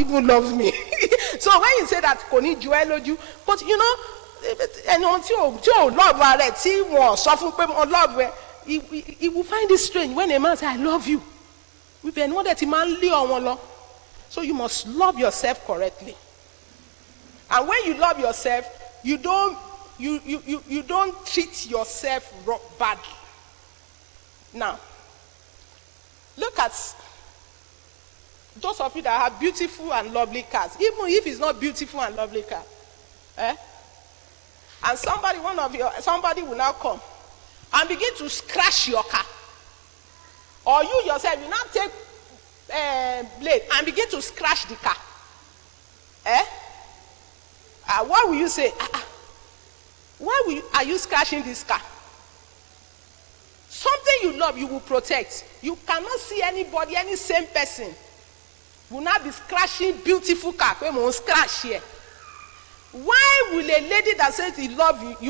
even love me. So when you say that, Koni Joeloju, but you know, and until love her, see more suffer love where he will find it strange when a man says, I love you. We be know that man on. So you must love yourself correctly. And when you love yourself, you don't treat yourself badly. Now, look at those of you that have beautiful and lovely cars, even if it's not beautiful and lovely car, and somebody will now come and begin to scratch your car, or you yourself will now take blade and begin to scratch the car. What will you say? Why are you scratching this car? Something you love, you will protect. You cannot see anybody, any same person will not be scratching beautiful car. We won't scratch here. Why will a lady that says you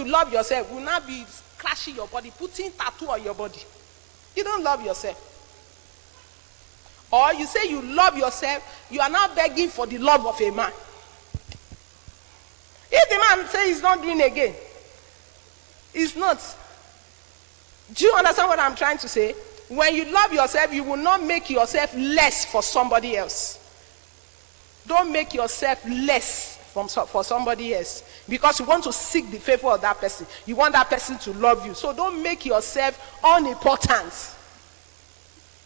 love yourself, will not be scratching your body, putting tattoo on your body? You don't love yourself. Or you say you love yourself, you are now begging for the love of a man. If the man says he's not doing again, it's not. Do you understand what I'm trying to say? When you love yourself, you will not make yourself less for somebody else. Don't make yourself less for somebody else, because you want to seek the favor of that person. You want that person to love you. So don't make yourself unimportant.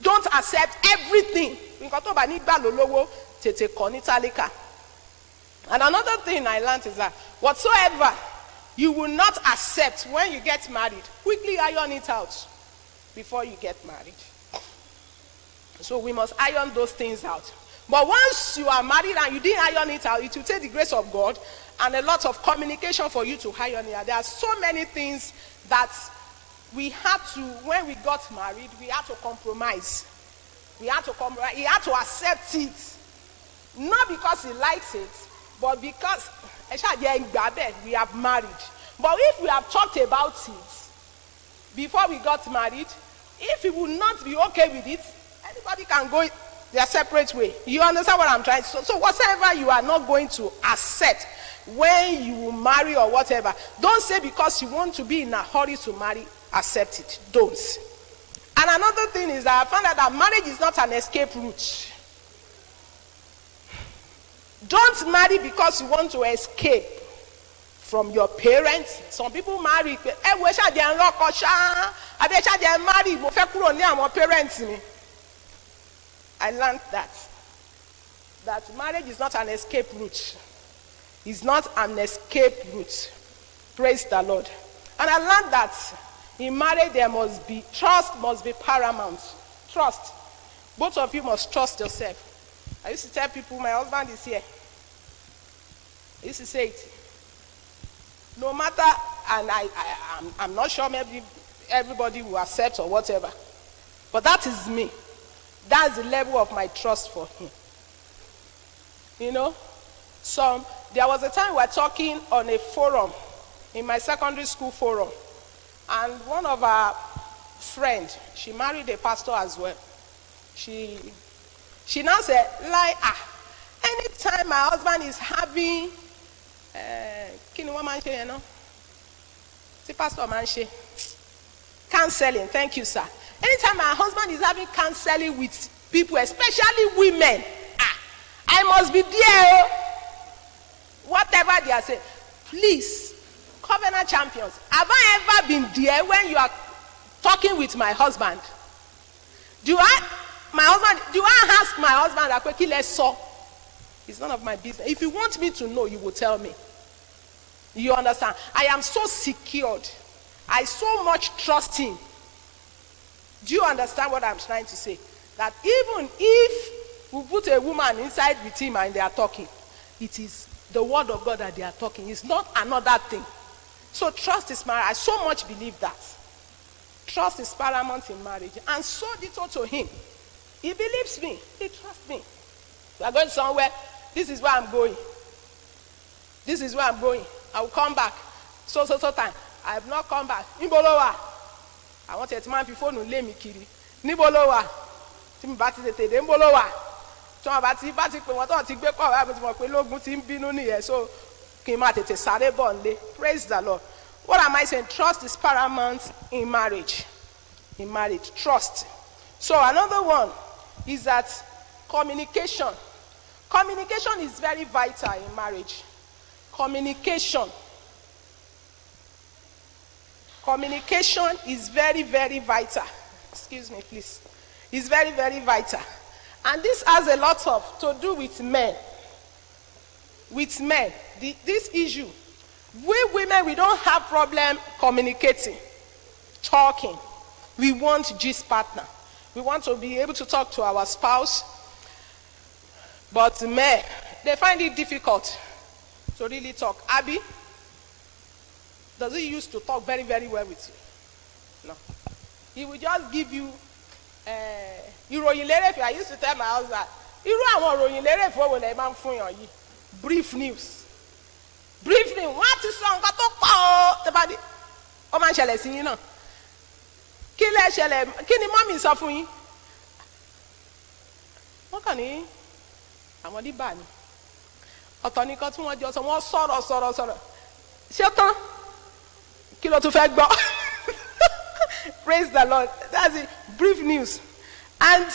Don't accept everything. And another thing I learned is that whatsoever you will not accept when you get married, quickly iron it out before you get married. So we must iron those things out. But once you are married and you didn't iron it out, it will take the grace of God and a lot of communication for you to iron it out. There are so many things that we had to, when we got married, we had to compromise. He had to accept it. Not because he likes it, but because we have married. But if we have talked about it before we got married, if he will not be okay with it, anybody can go their separate way. You understand what I'm trying to say? So whatever you are not going to accept when you marry or whatever, don't say because you want to be in a hurry to marry, accept it. Don't. And another thing is that I found out that marriage is not an escape route. Don't marry because you want to escape from your parents. Some people marry. I learned that marriage is not an escape route. It's not an escape route. Praise the Lord. And I learned that in marriage there must be trust, must be paramount. Trust. Both of you must trust yourself. I used to tell people, my husband is here. I used to say it. No matter, and I'm not sure maybe everybody will accept or whatever, but that is me. That's the level of my trust for him. You know? So there was a time we were talking on a forum, in my secondary school forum, and one of our friends, she married a pastor as well. She now said, like, anytime my husband is having counseling, thank you, sir. Anytime my husband is having counseling with people, especially women, I must be there. Whatever they are saying, please, covenant champions, have I ever been there when you are talking with my husband? Do I ask my husband that quickly let's saw? It's none of my business. If you want me to know, you will tell me. You understand? I am so secured. I so much trust him. Do you understand what I'm trying to say? That even if we put a woman inside with him and they are talking, it is the word of God that they are talking. It's not another thing. So trust is marriage. I so much believe that. Trust is paramount in marriage. And so ditto to him. He believes me. He trusts me. We are going somewhere. This is where I'm going. This is where I'm going. I will come back. So time. I have not come back. Nibolowa. I want a man before no let me kill. Nibolowa. Timbati de Nibolowa. tí wọ́n bá ti pè wọ́n tó ti gbé kọ́ ọ̀rá mi ti mọ̀ pé lógun ti ń bínú nìyẹn so kí n má tètè sáré bọ̀ nílé. Praise the Lord. What am I saying? Trust is paramount in marriage. In marriage, trust. So another one is that communication. Communication is very vital in marriage. Communication. Communication is very, very vital. Excuse me, please. It's very, very vital. And this has a lot to do with men. With men. This issue. We women, we don't have problem communicating, talking. We want gist partner. We want to be able to talk to our spouse. But men, they find it difficult to really talk. Abby, does he used to talk very, very well with you? No. He will just give you ìròyìn lérè. I used to tell my husband, irú àwọn ìròyìn lérè fowó lè máa ń fún yàn yìí. Brief news. Brief news. Wọ́n ti sọ nǹkan tó pọ̀ ọ́ tẹ́bá dé. Ó máa ń ṣẹlẹ̀ sí yín náà. Kí lẹ ṣẹlẹ̀? Kí ni mọ́mì sọ fún yín? Wọ́n kàn ní àwọn díbà ni. Ọ̀tọ̀ nìkan tí wọ́n jọ sọ, wọ́n sọ̀rọ̀. Ṣé tán? Kí ló tún fẹ́ gbọ́? Praise the Lord. That's it. Brief news. And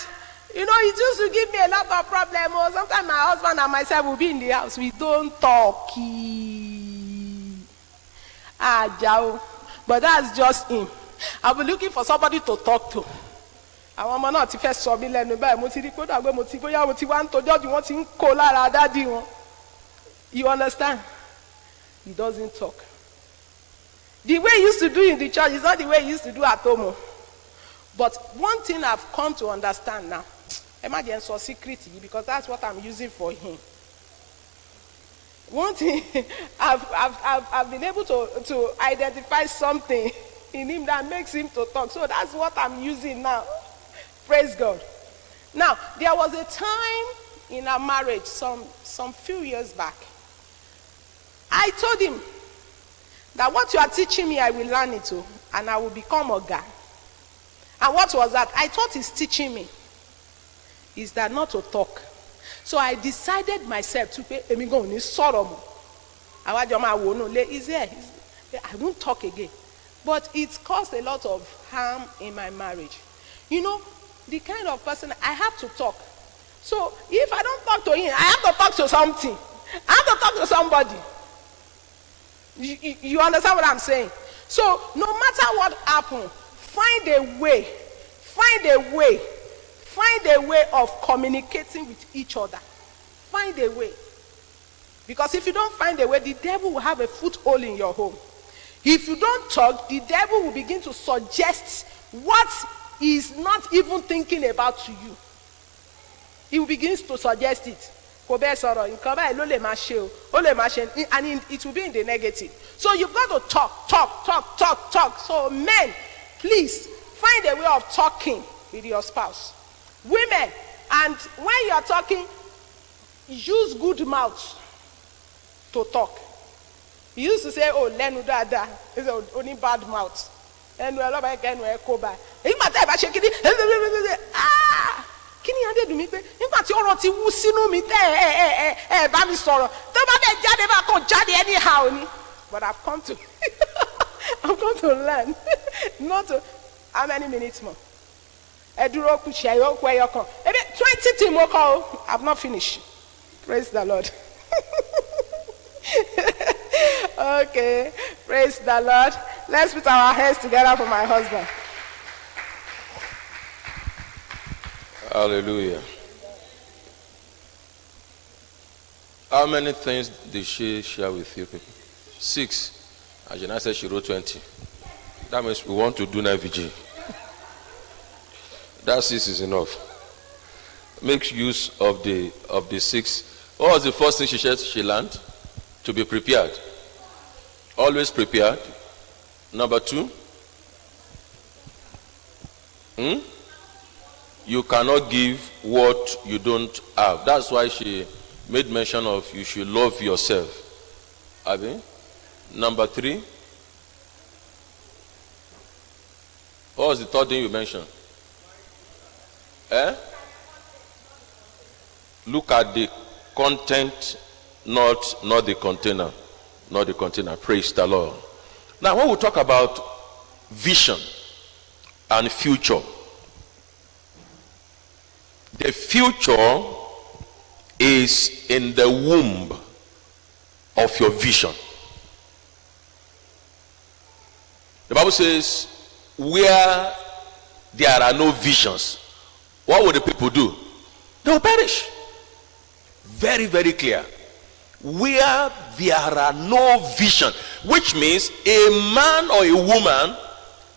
you know, it used to give me a lot of problems. Sometimes my husband and myself will be in the house. We don't talk. Jao. But that's just him. I'll be looking for somebody to talk to. Àwọn ọmọ náà ti fẹ́ sọ mí lẹ́nu báyìí. Mo ti rí kódà pé mo ti wá ń tọ́jú wọ́n ti ń kó lára dádì wọn. You understand? He doesn't talk. The way he used to do in the church is not the way he used to do at home. But one thing I've come to understand now, imagine so secret because that's what I'm using for him. One thing I've been able to identify something in him that makes him to talk. So that's what I'm using now. Praise God. Now, there was a time in our marriage some few years back. I told him that what you are teaching me, I will learn it too, and I will become a guy. And what was that? I thought he's teaching me is that not to talk. So I decided myself to pay I won't talk again. But it caused a lot of harm in my marriage. You know, the kind of person I have to talk. So if I don't talk to him, I have to talk to something. I have to talk to somebody. You understand what I'm saying? So no matter what happens, find a way of communicating with each other. Find a way. Because if you don't find a way, the devil will have a foothold in your home. If you don't talk, the devil will begin to suggest what he's not even thinking about to you. He will begin to suggest it. And it will be in the negative. So you've got to talk. So men, please find a way of talking with your spouse. Women, and when you are talking, use good mouth to talk. He used to say, oh, lenu dada. It's only bad mouth. Kí ni ade dùn mí pé nígbà tí ọ̀rọ̀ ti wú sínú mi tẹ́ bá mi sọ̀rọ̀ tó bá dé jáde bá kàn jáde anyhow ni. But I've come to learn not to. How many minutes more? Ẹ dúró kù ṣe ẹyọ kù ẹyọ kan. Ebi 20 tí mo kọ o. I've not finished. Praise the Lord. Okay, praise the Lord. Let's put our hands together for my husband. Hallelujah. How many things did she share with you people? 6. As Jenna said, she wrote 20. That means we want to do night vigil. That 6 is enough. Make use of the 6. What was the first thing she said she learned? To be prepared. Always prepared. Number 2. You cannot give what you don't have. That's why she made mention of you should love yourself. Abi? Number 3. What was the third thing you mentioned? Look at the content, not the container. Not the container. Praise the Lord. Now, when we talk about vision and future, the future is in the womb of your vision. The Bible says, where there are no visions, what will the people do? They will perish. Very, very clear. Where there are no vision, which means a man or a woman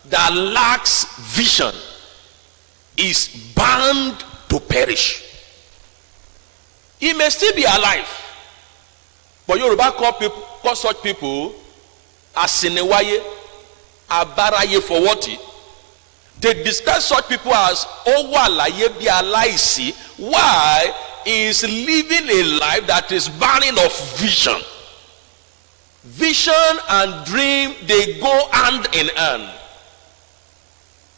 that lacks vision is bound to perish. He may still be alive, but Yoruba call such people asinewaye, abaraye for what? They describe such people as owalaye bi alaisi. Why? He is living a life that is barren of vision. Vision and dream, they go hand in hand.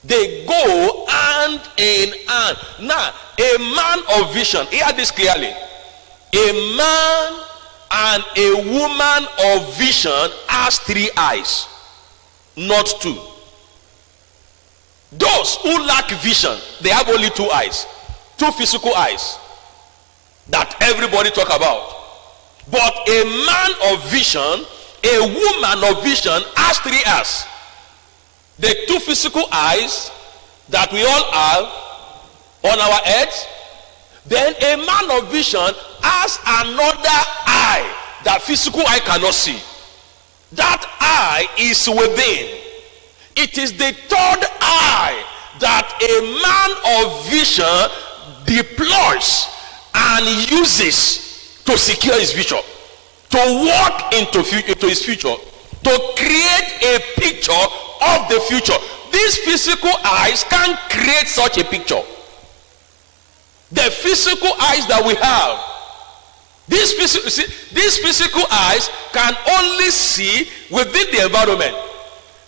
They go hand in hand. Now, a man of vision, hear this clearly. A man and a woman of vision has 3 eyes, not 2. Those who lack vision, they have only 2 eyes, 2 physical eyes that everybody talk about. But a man of vision, a woman of vision has 3 eyes. The 2 physical eyes that we all have on our heads. Then a man of vision has another eye that physical eye cannot see. That eye is within. It is the 3rd eye that a man of vision deploys and uses to secure his vision, to walk into his future, to create a picture of the future. These physical eyes can't create such a picture. The physical eyes that we have, these physical eyes can only see within the environment.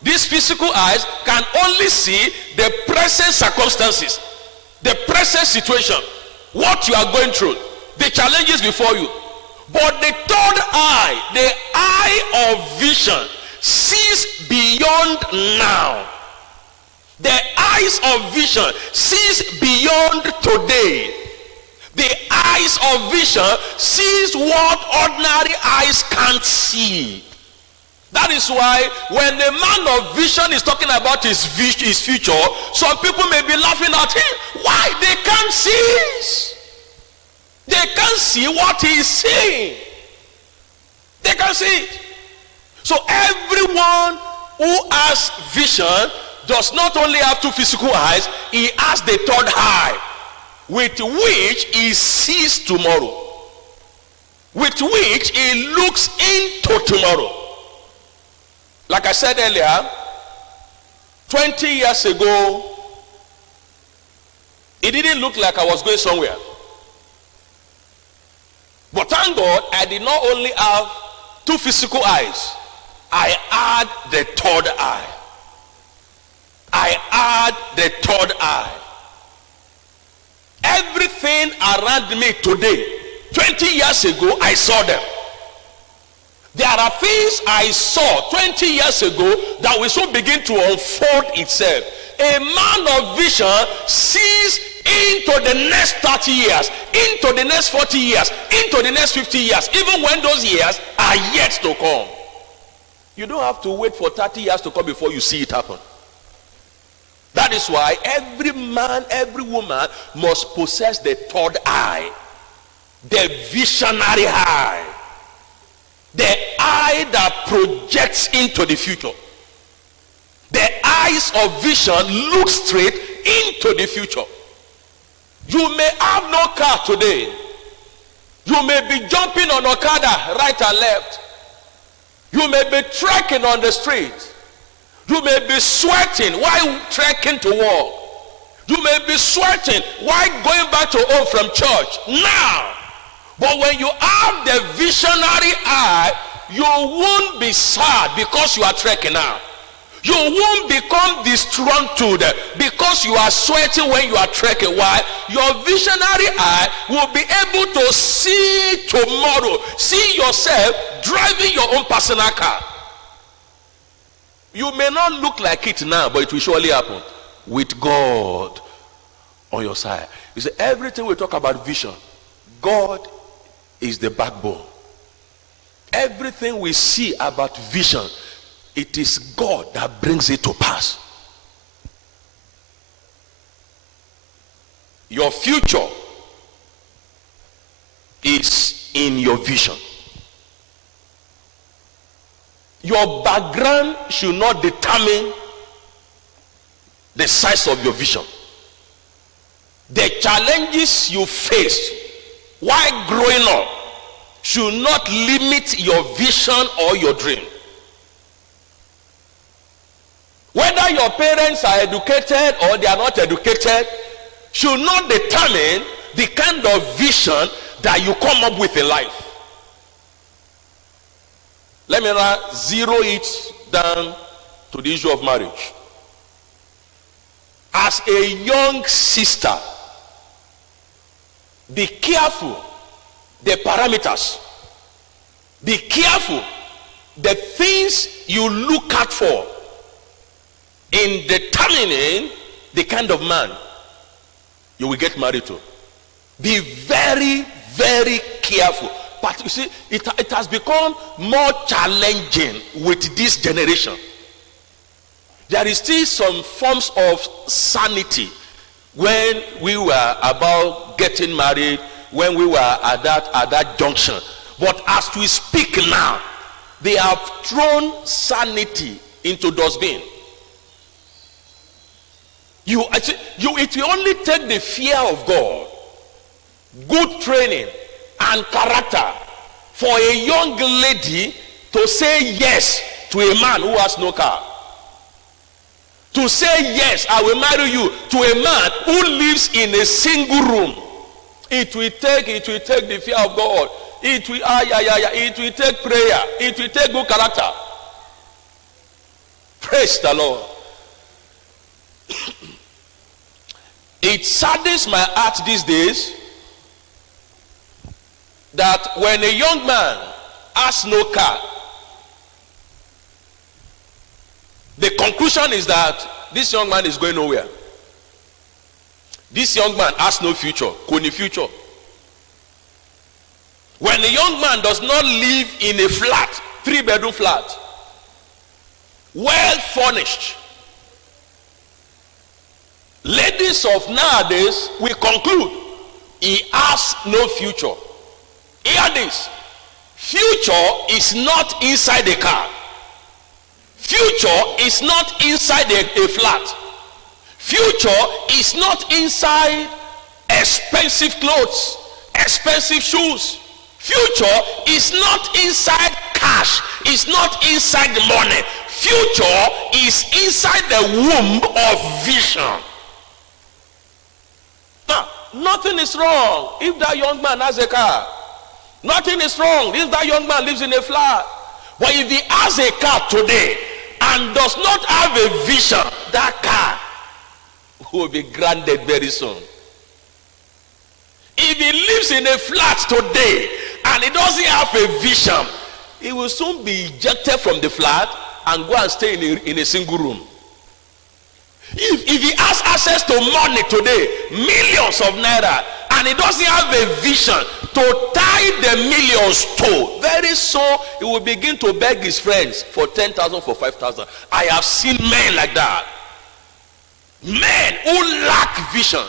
These physical eyes can only see the present circumstances, the present situation, what you are going through, the challenges before you. But the 3rd eye, the eye of vision, sees beyond now. The eyes of vision sees beyond today. The eyes of vision sees what ordinary eyes can't see. That is why when the man of vision is talking about his future, some people may be laughing at him. Why? They can't see it. They can't see what he is saying. They can't see it. So everyone who has vision does not only have 2 physical eyes, he has the 3rd eye with which he sees tomorrow, with which he looks into tomorrow. Like I said earlier, 20 years ago, it didn't look like I was going somewhere. But thank God, I did not only have 2 physical eyes, I had the 3rd eye. I had the 3rd eye. Everything around me today, 20 years ago, I saw them. There are things I saw 20 years ago that will soon begin to unfold itself. A man of vision sees into the next 30 years, into the next 40 years, into the next 50 years, even when those years are yet to come. You don't have to wait for 30 years to come before you see it happen. That is why every man, every woman must possess the 3rd eye, the visionary eye, the eye that projects into the future. The eyes of vision look straight into the future. You may have no car today. You may be jumping on Okada right and left. You may be trekking on the street. You may be sweating while trekking to work. You may be sweating while going back to home from church. Now, but when you have the visionary eye, you won't be sad because you are trekking now. You won't become disgruntled because you are sweating when you are trekking. Why? Your visionary eye will be able to see tomorrow. See yourself driving your own personal car. You may not look like it now, but it will surely happen with God on your side. You see, everything we talk about vision, God is the backbone. Everything we see about vision, it is God that brings it to pass. Your future is in your vision. Your background should not determine the size of your vision. The challenges you faced while growing up should not limit your vision or your dream. Whether your parents are educated or they are not educated should not determine the kind of vision that you come up with in life. Let me now zero it down to the issue of marriage. As a young sister, be careful the parameters. Be careful the things you look out for in determining the kind of man you will get married to. Be very, very careful. But you see, it has become more challenging with this generation. There is still some forms of sanity when we were about getting married, when we were at that junction. But as we speak now, they have thrown sanity into dustbin. It will only take the fear of God, good training, and character for a young lady to say yes to a man who has no car. To say yes, I will marry you, to a man who lives in a single room. It will take the fear of God. It will take prayer. It will take good character. Praise the Lord. It saddens my heart these days that when a young man has no car, the conclusion is that this young man is going nowhere. This young man has no future, koni future. When a young man does not live in a flat, 3-bedroom flat, well furnished, ladies of nowadays will conclude he has no future. Hear this. Future is not inside a car. Future is not inside a flat. Future is not inside expensive clothes, expensive shoes. Future is not inside cash. It's not inside the money. Future is inside the womb of vision. Now, nothing is wrong if that young man has a car. Nothing is wrong if that young man lives in a flat. But if he has a car today and does not have a vision, that car will be granted very soon. If he lives in a flat today and he doesn't have a vision, he will soon be ejected from the flat and go and stay in a single room. If he has access to money today, millions of naira, and he doesn't have a vision to tie the millions to, very soon he will begin to beg his friends for 10,000, for 5,000. I have seen men like that. Men who lack vision.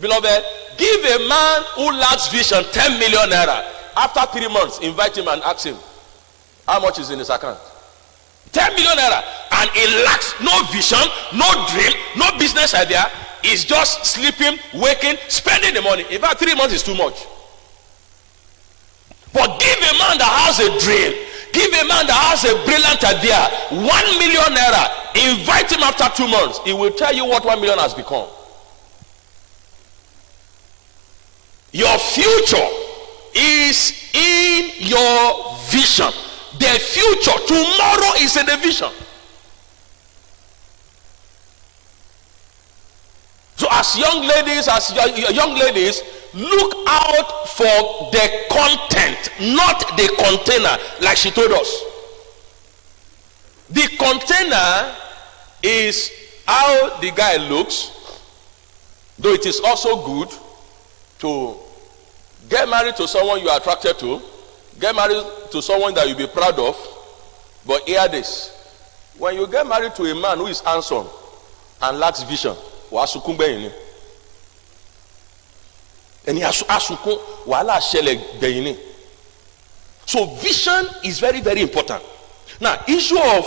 Beloved, give a man who lacks vision 10 million naira. After 3 months, invite him and ask him how much is in his account. 10 million naira, and he lacks no vision, no dream, no business idea. He's just sleeping, waking, spending the money. In fact, 3 months is too much. But give a man that has a dream, give a man that has a brilliant idea 1 million naira, invite him after 2 months. He will tell you what 1 million has become. Your future is in your vision. The future, tomorrow is in the vision. as young ladies, look out for the content, not the container, like she told us. The container is how the guy looks, though it is also good to get married to someone you are attracted to, get married to someone that you'll be proud of. But hear this: when you get married to a man who is handsome and lacks vision, so vision is very, very important. Now, issue of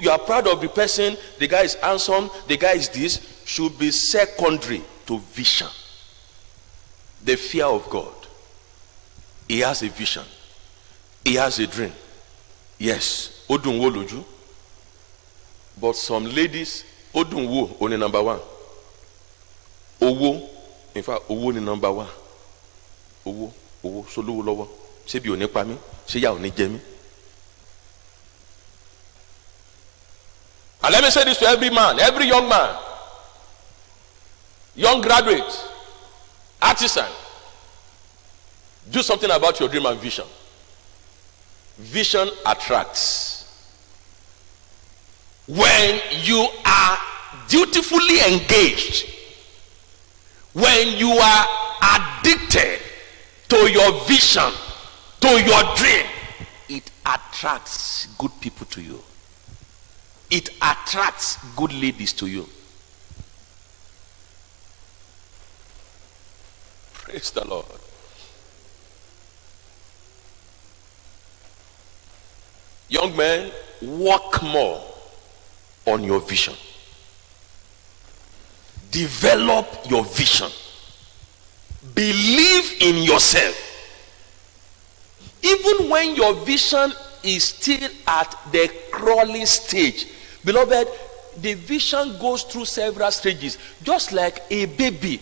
you are proud of the person, the guy is handsome, the guy is this, should be secondary to vision. The fear of God. He has a vision. He has a dream. Yes. Odunwo loju. But some ladies, Odunwo only number one. Owo, in fact, Owo ni number one. Owo, solo lowo. Se bi oni pa mi, se ya oni je mi. And let me say this to every man, every young man, young graduate, artisan. Do something about your dream and vision. Vision attracts. When you are dutifully engaged, when you are addicted to your vision, to your dream, it attracts good people to you. It attracts good ladies to you. Praise the Lord. Young men, work more on your vision. Develop your vision. Believe in yourself. Even when your vision is still at the crawling stage, beloved, the vision goes through several stages, just like a baby.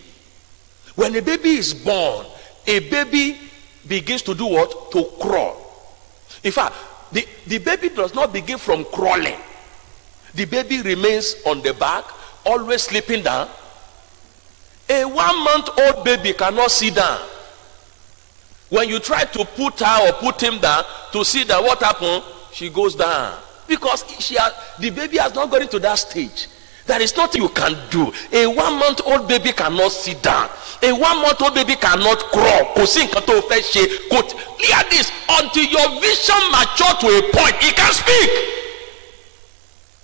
When a baby is born, a baby begins to do what? To crawl. In fact, the baby does not begin from crawling. The baby remains on the back, always sleeping down. A 1-month-old baby cannot sit down. When you try to put her or put him down to see that what happened, she goes down. Because the baby has not got into that stage. There is nothing you can do. A 1-month-old baby cannot sit down. A 1-month-old baby cannot crawl. Hear this. Until your vision matures to a point, it can speak.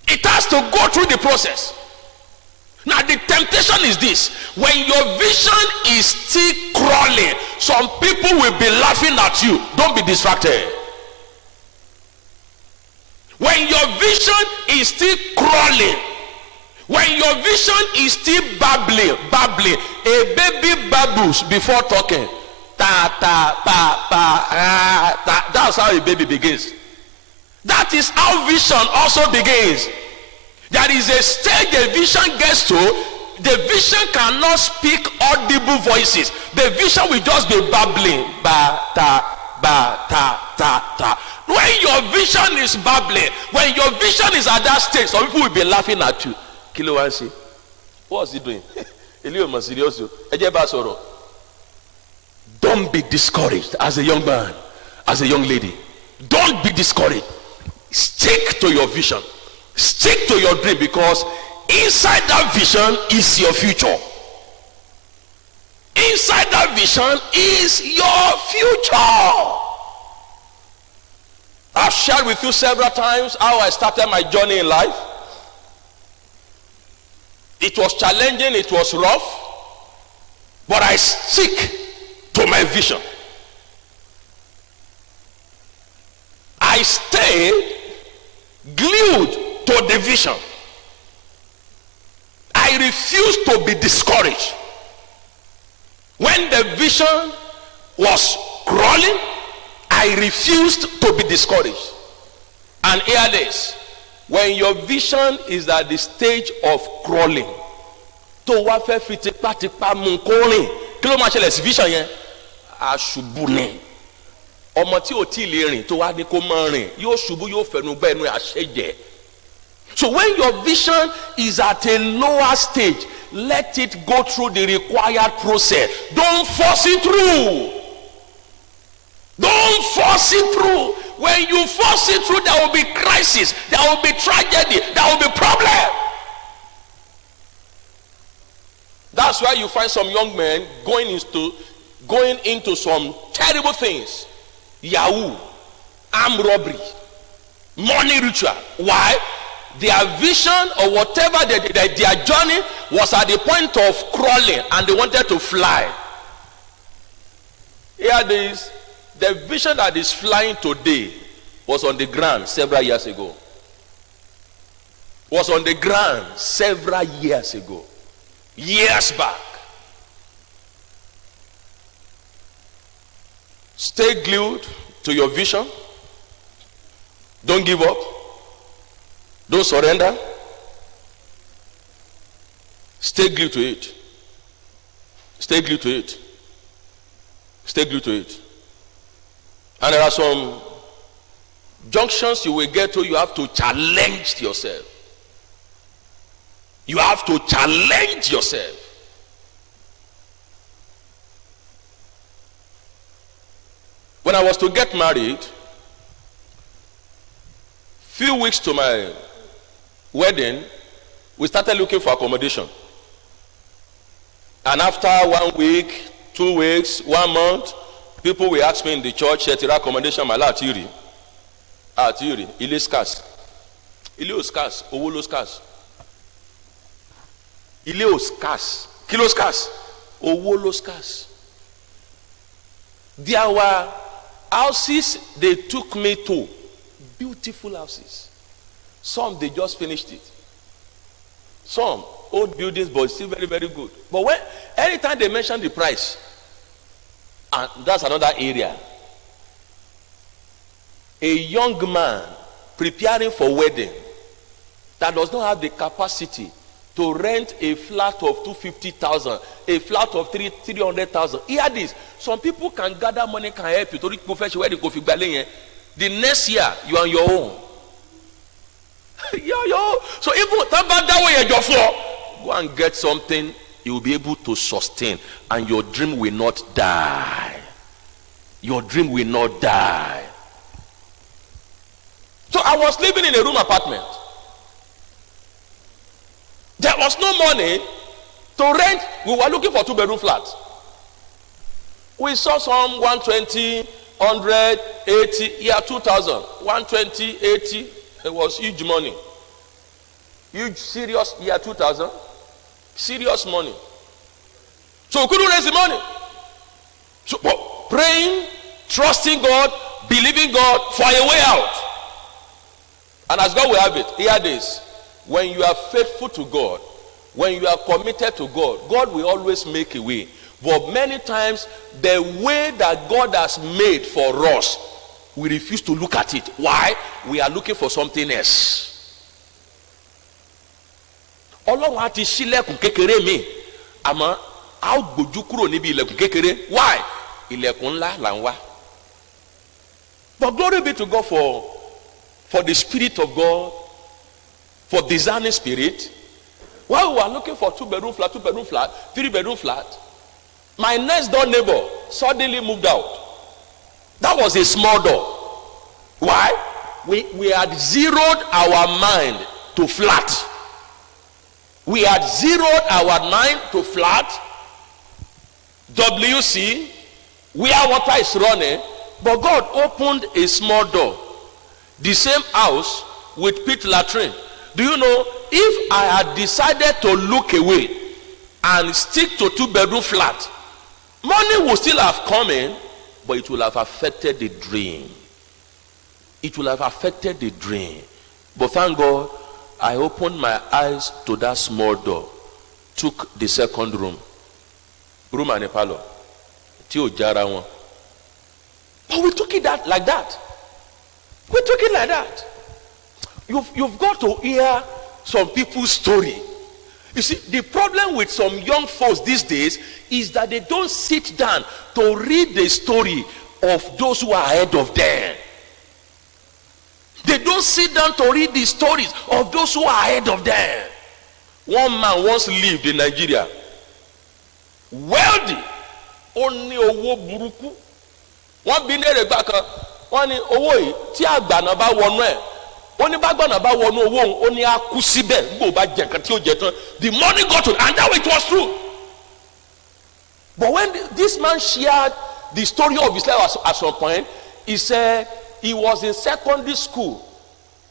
It has to go through the process. Now the temptation is this: when your vision is still crawling, some people will be laughing at you. Don't be distracted. When your vision is still crawling, when your vision is still babbling, a baby babbles before talking. That's how a baby begins. That is how vision also begins. There is a stage a vision gets to, the vision cannot speak audible voices. The vision will just be babbling. When your vision is babbling, when your vision is at that stage, some people will be laughing at you. What's he doing? Don't be discouraged as a young man, as a young lady. Don't be discouraged. Stick to your vision. Stick to your dream, because inside that vision is your future. Inside that vision is your future. I've shared with you several times how I started my journey in life. It was challenging, it was rough, but I stick to my vision. I stayed glued to the vision. I refused to be discouraged. When the vision was crawling, I refused to be discouraged. And hear this: when your vision is at the stage of crawling, to wá fẹ́ fi tipátipá mú kó rìn, kí ló máa ṣẹlẹ̀ sí vision yẹn? Àṣubú ni. Ọmọ tí ò tí ì lè rìn tó wá ní kó máa rìn, yóò ṣubú, yóò fẹnu gbá ẹnu àṣejẹ. So when your vision is at a lower stage, let it go through the required process. Don't force it through. Don't force it through. When you force it through, there will be crisis, there will be tragedy, there will be problem. That's why you find some young men going into some terrible things. Yahoo, armed robbery, money ritual. Why? Their vision or whatever their journey was at the point of crawling, and they wanted to fly. Here this, the vision that is flying today was on the ground several years ago. Was on the ground several years ago. Years back. Stay glued to your vision. Don't give up. Don't surrender. Stay glued to it. Stay glued to it. Stay glued to it. And there are some junctions you will get to, you have to challenge yourself. You have to challenge yourself. When I was to get married, few weeks to my wedding, we started looking for accommodation. And after 1 week, 2 weeks, 1 month, people will ask me in the church, accommodation, my lord, Atiri, ile scarce. Ile scarce, owó scarce. Ile scarce, kilo scarce, owó scarce. There were houses they took me to, beautiful houses. Some they just finished it. Some old buildings, but still very, very good. But anytime they mention the price, and that's another area. A young man preparing for wedding that does not have the capacity to rent a flat of 250,000, a flat of 300,000. Hear this. Some people can gather money, can help you to reach professional wedding. The next year you are on your own. So even that way you're for, go and get something you will be able to sustain, and your dream will not die. Your dream will not die. So I was living in a room apartment. There was no money to rent. We were looking for 2-bedroom flats. We saw some 120, 100, 80, 2000, 120, 80. It was huge money. Huge, serious, 2000. Serious money. So we couldn't raise the money. So praying, trusting God, believing God for a way out. And as God will have it, hear this. When you are faithful to God, when you are committed to God, God will always make a way. But many times, the way that God has made for us, we refuse to look at it. Why? We are looking for something else. Ọlọ́run á ti ṣílẹ̀kùn kékeré mi, àmọ́ a ó gbójú kúrò níbi ilẹ̀kùn kékeré. Why? Ilẹ̀kùn ńlá là ń wá. But glory be to God for the Spirit of God, for discerning spirit. While we were looking for 2-bedroom flat, 3-bedroom flat, my next door neighbor suddenly moved out. That was a small door. Why? We had zeroed our mind to flat. We had zeroed our mind to flat, WC, where water is running, but God opened a small door. The same house with pit latrine. Do you know, if I had decided to look away and stick to 2-bedroom flat, money would still have come in, but it will have affected the dream. It will have affected the dream. But thank God, I opened my eyes to that small door, took the second room and a parlor. But we took it like that. We took it like that. You've got to hear some people's story. You see, the problem with some young folks these days is that they don't sit down to read the story of those who are ahead of them. They don't sit down to read the stories of those who are ahead of them. One man once lived in Nigeria, wealthy, only owó burúkú. Wọ́n bí ní èrè gbà kan, wọ́n ní owó yìí tí àgbàna bá wọnú ẹ̀, ó ní bá gbàna bá wọnú owó òun, ó ní á kú síbẹ̀ gbò bá jẹ nǹkan tí ó jẹ tán. The money got to, and that way it was true. But when this man shared the story of his life at some point, he said he was in secondary school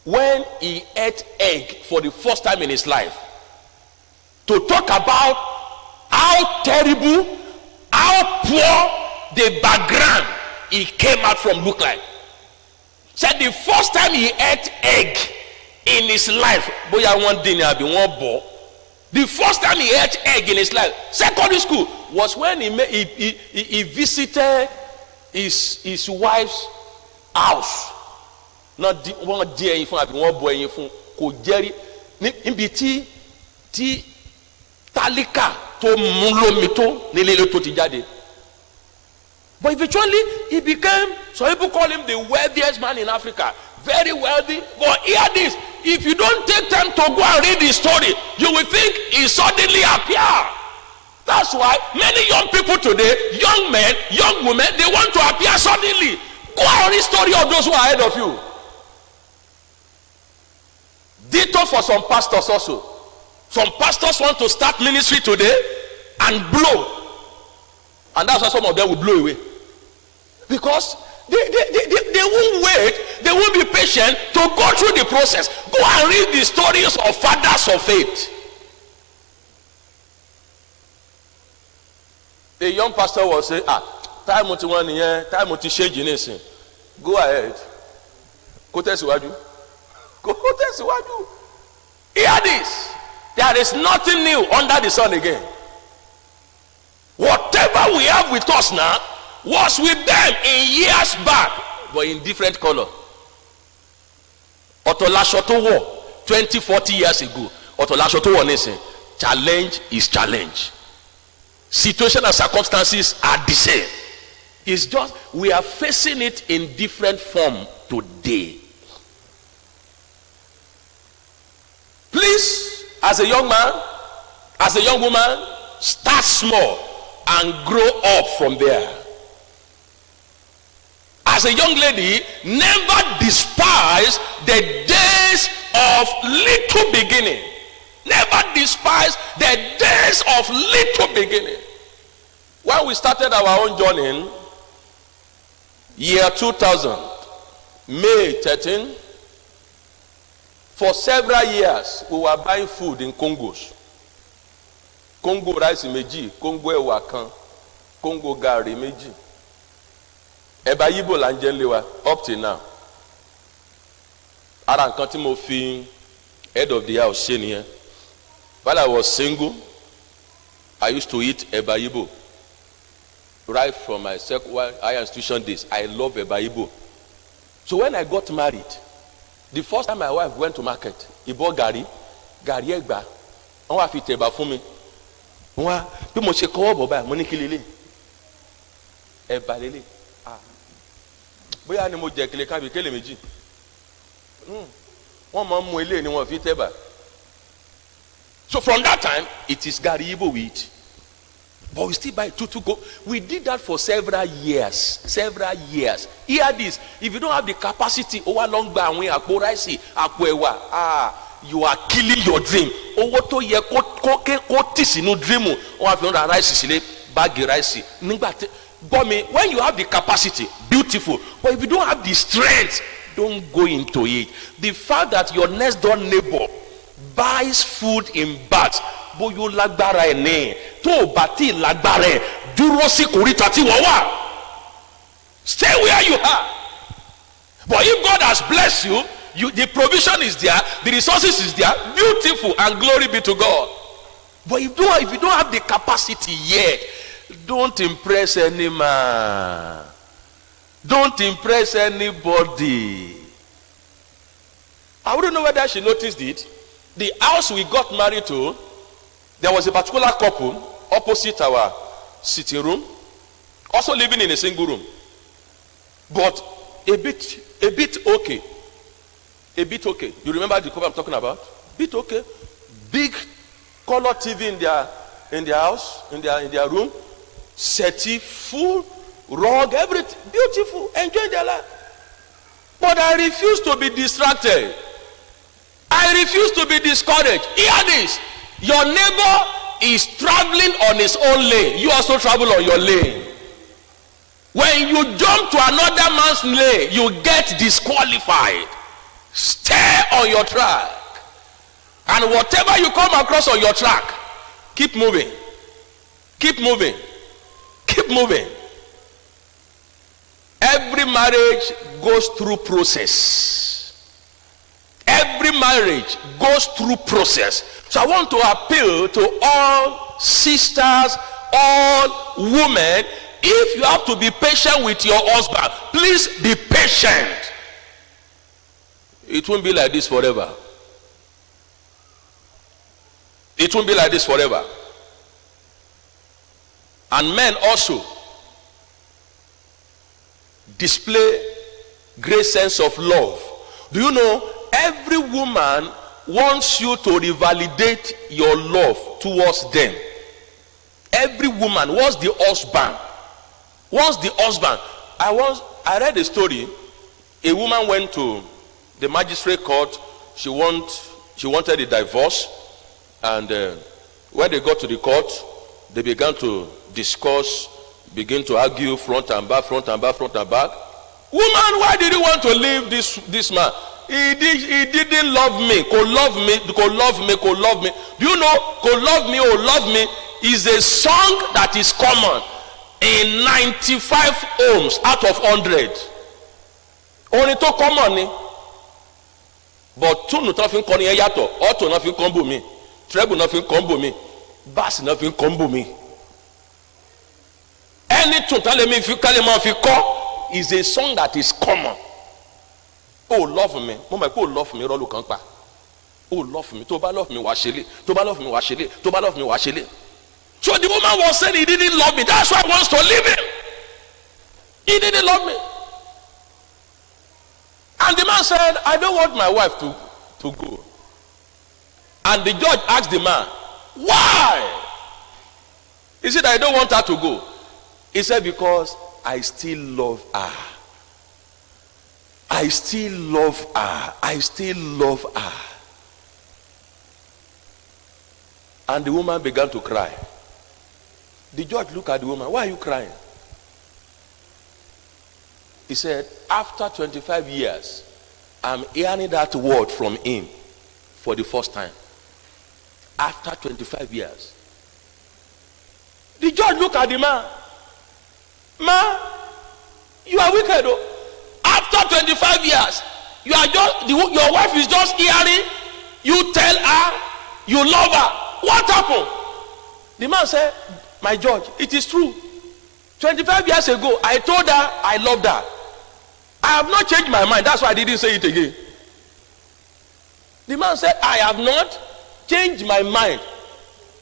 when he ate egg for the first time in his life. To talk about how terrible, how poor the background he came out from looked like. Said the first time he ate egg in his life, boya one day abi one bo. The first time he ate egg in his life, secondary school, was when he visited his wife's house. Not one day fún abi one boy fún kò jẹ́rí níbi tí tálíkà tó mú lómi tó nílé tó ti jáde. But eventually he became, some people call him the wealthiest man in Africa. Very wealthy. But hear this, if you don't take time to go and read the story, you will think he suddenly appeared. That's why many young people today, young men, young women, they want to appear suddenly. Go and read the story of those who are ahead of you. Ditto for some pastors also. Some pastors want to start ministry today and blow. And that's why some of them will blow away. Because they won't wait, they won't be patient to go through the process. Go and read the stories of fathers of faith. The young pastor will say, time to one year, time to change anything. Go ahead. Go tẹ̀síwájú. Go tẹ̀síwájú. Hear this. There is nothing new under the sun again. Whatever we have with us now was with them in years back, but in different color. Ọ̀tọ̀ tó wọ̀ 20-40 years ago. Ọ̀tọ̀ tó wọ̀ nísìn. Challenge is challenge. Situation and circumstances are the same. It's just we are facing it in different form today. Please, as a young man, as a young woman, start small and grow up from there. As a young lady, never despise the days of little beginning. Never despise the days of little beginning. When we started our own journey, year 2000, May 13, for several years we were buying food in Congos. Congo rice méjì, Congo ẹ̀wà kan, Congo gàrí méjì. Ẹ̀bà Yíbò là ń jẹ nílé wa up till now. Ara nǹkan tí mo fi head of the house ṣe nìyẹn. While I was single, I used to eat ẹ̀bà Yíbò. Right from my higher institution days, I love ẹ̀bà Yíbò. So when I got married, the first time my wife went to market, he bought gàrí ẹ̀gbá. Wọ́n wá fi tẹ̀bà fún mi. Wọ́n bí mo ṣe kọ́wọ́ bọ̀ báyìí mo ní kí lélẹ̀ ẹ̀bà lélẹ̀ bóyá ni mo jẹ kele kábi kele méjì wọ́n máa ń mú ilé ni wọ́n fi tẹ̀bà. So from that time it is gàrí Igbo we eat, but we still buy tutu go. We did that for several years. Hear this, if you don't have the capacity ó wá lọ ń gba àwọn àpò ráìsì àpò ẹ̀wà you are killing your dream. Owó tó yẹ kó tì sínú dream wọ́n á fi ra ráìsì sílé báàgì ráìsì nígbà tí gbọ́ mi, when you have the capacity, beautiful, but if you don't have the strength, don't go into it. The fact that your next door neighbor buys food in bags, bóyá lágbára ẹ̀ ní tó o bá tí lágbára ẹ̀ dúró sí kòríta tí wọ́n wà. Stay where you are. But if God has blessed you, the provision is there, the resources is there, beautiful, and glory be to God. But if you don't have the capacity yet, don't impress any man. Don't impress anybody. I wouldn't know whether she noticed it. The house we got married to, there was a particular couple opposite our sitting room, also living in a single room, but a bit okay. A bit okay. You remember the couple I'm talking about? Bit okay. Big color TV in their house, in their room, settee, full, rug, everything, beautiful, enjoying their life. But I refuse to be distracted. I refuse to be discouraged. Hear this. Your neighbor is traveling on his own lane. You also travel on your lane. When you jump to another man's lane, you get disqualified. Stay on your track. And whatever you come across on your track, keep moving. Keep moving. Keep moving. Every marriage goes through process. Every marriage goes through process. So I want to appeal to all sisters, all women. If you have to be patient with your husband, please be patient. It won't be like this forever. It won't be like this forever. And men also display great sense of love. Do you know, every woman wants you to revalidate your love towards them. Every woman wants the husband. Wants the husband. I read a story. A woman went to the magistrate court. She wanted a divorce. And when they got to the court, they began to discuss, begin to argue front and back, front and back, front and back. Woman, why did you want to leave this man? He didn't love me. Could love me. Could love me. Could love me. Do you know, could love me or love me is a song that is common in 95 homes out of 100. Only to common ni. But tune nothing koni yato. Auto nothing combo me. Treble nothing combo me. Bass nothing combo me. Any tune tell me if you call him if you call is a song that is common. Oh, love me. Mama, oh, love me. Rolu kanpa. Oh, love me. Toba love me washele. Toba love me washele. Toba love me washele. So the woman was saying he didn't love me. That's why he wants to leave him. He didn't love me. And the man said, I don't want my wife to go. And the judge asked the man, why? He said, I don't want her to go. He said, because I still love her. I still love her. I still love her. And the woman began to cry. The judge looked at the woman. Why are you crying? He said, after 25 years, I'm hearing that word from him for the first time. After 25 years. The judge looked at the man. Man, you are wicked. Oh. After 25 years, your wife is just hearing you tell her you love her. What happened? The man said, my judge, it is true. 25 years ago, I told her I loved her. I have not changed my mind. That's why I didn't say it again. The man said, I have not changed my mind.